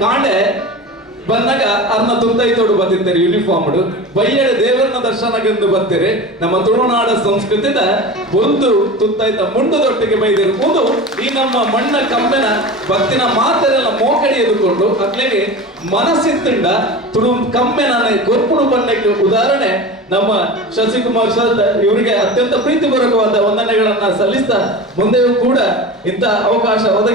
ಕಾಂಡೆ ಬಂದಾಗ ಅರ್ನ ತುತ್ತೈತೋಡು ಬತ್ತಿರ್ತಾರೆ ಯೂನಿಫಾರ್ಮ್ ಬಯ್ಯಡ ದೇವರನ್ನ ದರ್ಶನಗೆಂದು ಬರ್ತೀರಿ. ನಮ್ಮ ತುಳುನಾಡ ಸಂಸ್ಕೃತಿದ ಒಂದು ತುತ್ತೈತ ಮುಂಡದೊಟ್ಟಿಗೆ ಬೈದಿರು ಒಂದು ಈ ನಮ್ಮ ಮಣ್ಣ ಕಮ್ಮೆನ ಭಕ್ತಿನ ಮಾತರೆಲ್ಲ ಮೋಕಡಿ ಎದುಕೊಂಡು ಅಕ್ಲೆಗೆ ಮನಸ್ಸಿತ್ತಂಡ ತುಳು ಕಮ್ಮೆನ ಗೊರ್ಪುಡು ಬಣ್ಣಕ್ಕೆ ಉದಾಹರಣೆ ನಮ್ಮ ಶಶಿಕುಮಾರ್ ಸರ್ ಇವರಿಗೆ ಅತ್ಯಂತ ಪ್ರೀತಿಪೂರ್ವಕವಾದ ವಂದನೆಗಳನ್ನ ಸಲ್ಲಿಸ್ತಾ ಮುಂದೆಯೂ ಕೂಡ ಇಂಥ ಅವಕಾಶ ಒದಗಿ